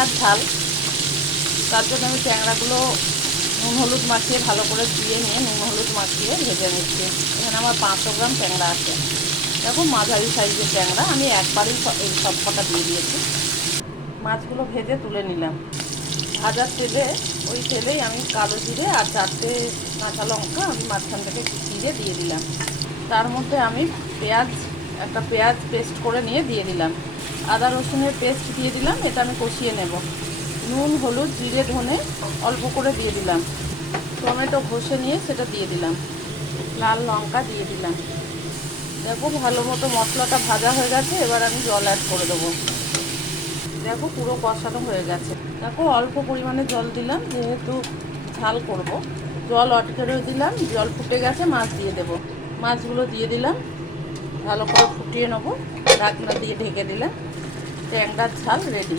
ট্যাংরার ঝাল। তার জন্য আমি ট্যাংরাগুলো নুন হলুদ মাখিয়ে ভালো করে ধুয়ে নিয়ে নুন হলুদ মাখিয়ে ভেজে নিচ্ছি। এখানে আমার পাঁচশো গ্রাম ট্যাংরা আছে। দেখো মাঝারি সাইজের ট্যাংরা। আমি একবারই এই সব কটা দিয়ে দিয়েছি। মাছগুলো ভেজে তুলে নিলাম। ভাজার তেলে ওই তেলেই আমি কালো জিরে আর চারটে কাঁচা লঙ্কা আমি মাঝখান থেকে চিড়ে দিয়ে দিলাম। তার মধ্যে আমি পেঁয়াজ একটা পেঁয়াজ পেস্ট করে নিয়ে দিয়ে দিলাম। আদা রসুনের পেস্ট দিয়ে দিলাম, এটা আমি কষিয়ে নেব। নুন, হলুদ, জিরে, ধনে অল্প করে দিয়ে দিলাম। টমেটো ঘষে নিয়ে সেটা দিয়ে দিলাম। লাল লঙ্কা দিয়ে দিলাম। দেখো ভালো মতো মশলাটা ভাজা হয়ে গেছে, এবার আমি জল অ্যাড করে দেবো। দেখো পুরো কষানো হয়ে গেছে। দেখো অল্প পরিমাণে জল দিলাম, যেহেতু ঝাল করব। জল অটকেরে দিলাম, জল ফুটে গেছে, মাছ দিয়ে দেব। মাছগুলো দিয়ে দিলাম। ভালো করে ফুটিয়ে নেব। ঢাকনা দিয়ে ঢেকে দিলাম। ট্যাংরার ঝাল রেডি